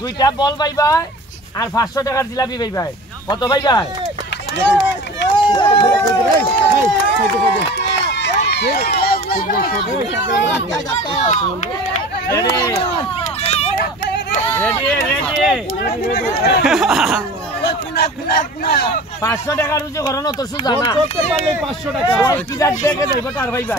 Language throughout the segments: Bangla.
দুইটা বল পাইবা আর 500 টাকার জিলাপি পাইবা। কত পাইবা? পাঁচশো টাকা রুজি করো না তো সুজা না 500 টাকা কি যাক দেখে যাইব তার ভাইবা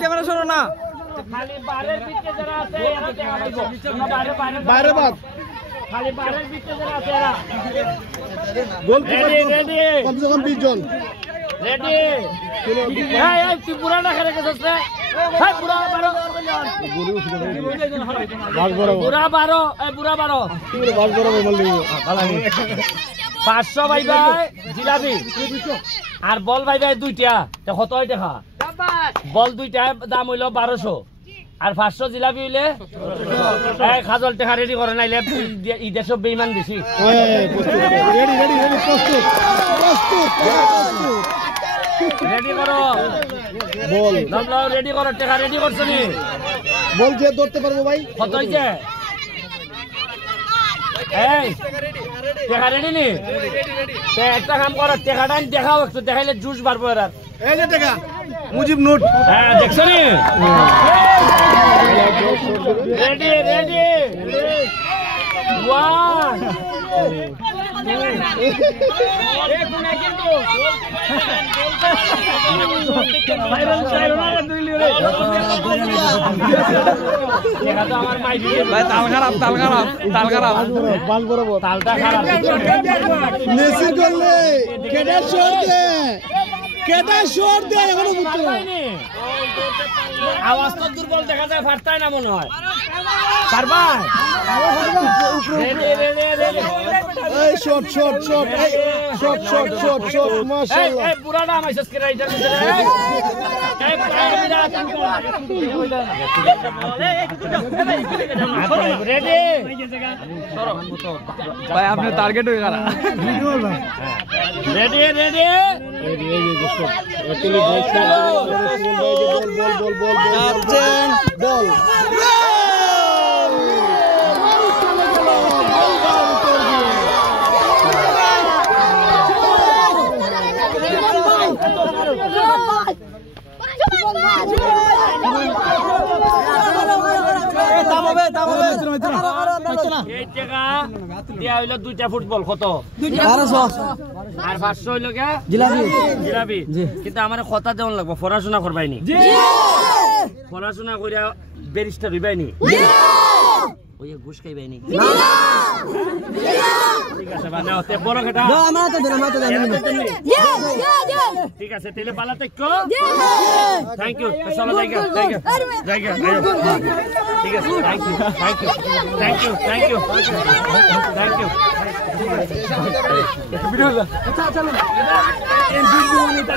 ক্যামেরা শোনো না খালি বারের ভিতরে যারা আছে এরা টাকা পাইবো বাইরে বাদ খালি বারের ভিতরে যারা আছে এরা গোলকিপার কমসে কম 20 জন রেডি এই তুই পুরা না খেলে গেছস রে হাই পুরা বারো পুরা বারো এই পুরা বারো তুমি বাস বরাবর বললি ভালো 500 ভাই ভাই জিলাপি আর বল ভাই ভাই দুইটা তে কত হয় টাকা বল দুইটা দাম হইলো 1200 আর 500 জিলাপি হইলে এই খাজল টাকা রেডি করে নাইলে ঈদে সব বেঈমান বেশি রেডি প্রস্তুত রেডি করো বল নামলাও রেডি করো টাকা রেডি করছ নি বল যে ধরতে পারবো ভাই কত হইছে এই টাকা রেডি নি একটা কাম করো টাকাটা দেখাও একটু দেখাইলে জুস বাড়বো এর এই যে টাকা মুজিব নোট হ্যাঁ দেখছ নি রেডি ওয়ান তাল খারাপ বাল বরাবর তালটা খারাপ মেসি করলে কেডা শট দে এখনো বুঝতে আওয়াজ তো দুর্বল দেখা যায় ফাটতাই না মনে হয় পারবা এই শট মাশাআল্লাহ এই পুরাটা আমাইছস কে রাইটার ভিতরে রেডি ভাই আপনি টার্গেট হয়ে গেল রেডি বল এই টাকা দিয়া হইলো দুইটা ফুটবল কত 1200 আর 500 হইলো কে জিলাপি কিন্তু আমার কথা দেওয়ান লাগবে পড়াশোনা করবাইনি পড়াশোনা কইরা ব্যারিস্টার হইবাইনি ওই ঘুষ খাইবাইনি ঠিক আছে মানে ওতে বড় কথা ঠিক আছে তাহলে বালা থাকো থ্যাংক ইউ চলো জায়গা ঠিক আছে থ্যাংক ইউ ভিডিও আচ্ছা চলো এই ভিডিও নিতে